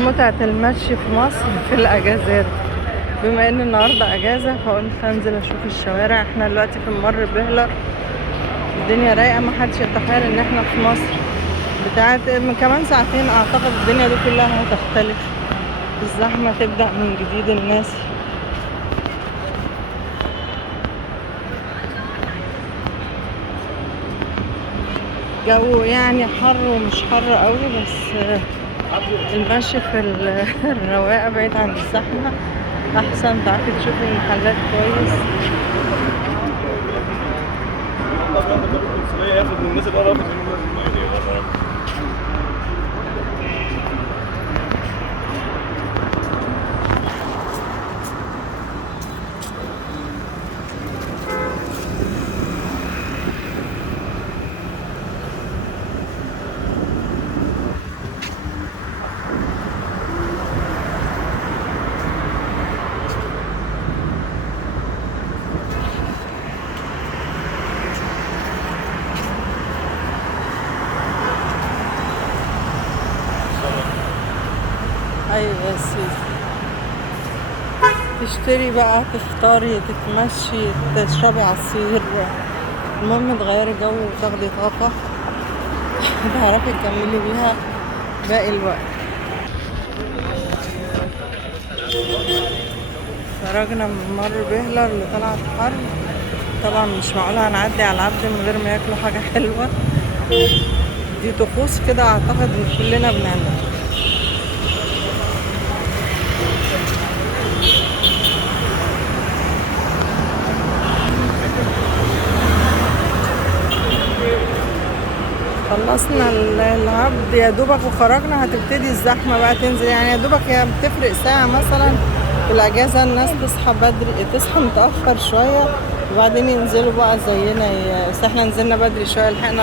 متعة المشي في مصر في الأجازات. بما ان النهاردة أجازة فقلت انزل اشوف الشوارع. احنا دلوقتي في ممر بهلر، الدنيا رايقة، محدش يتخيل ان احنا في مصر بتاعت من كمان ساعتين. اعتقد الدنيا دي كلها هتختلف، الزحمة تبدأ من جديد. الناس جو يعني حر ومش حر قوي، بس المشي في الرواقة بعيد عن الزحمة احسن. تعرفي تشوفي المحلات كويس. ياخد من الناس القرف من الناس. ايوه يا سيدي، تشتري بقى، تفطري، تتمشي، تشربي عصير، المهم تغيري جو وتاخدي طاقة تعرفي تكملي بيها باقي الوقت. خرجنا من ممر بهلر لطلعت حرب. طبعا مش معقول هنعدي على العبد من غير ما ياكلوا حاجة حلوة. دي طقوس كده اعتقد ان كلنا بنعملها. خلصنا العبد يا دوبك وخرجنا، هتبتدي الزحمة بقى تنزل. يعني يا دوبك هي بتفرق ساعة مثلا في الأجازة. الناس تصحى بدري، تصحى متأخر شوية وبعدين ينزلوا بقى زينا. بس احنا نزلنا بدري شوية، لحقنا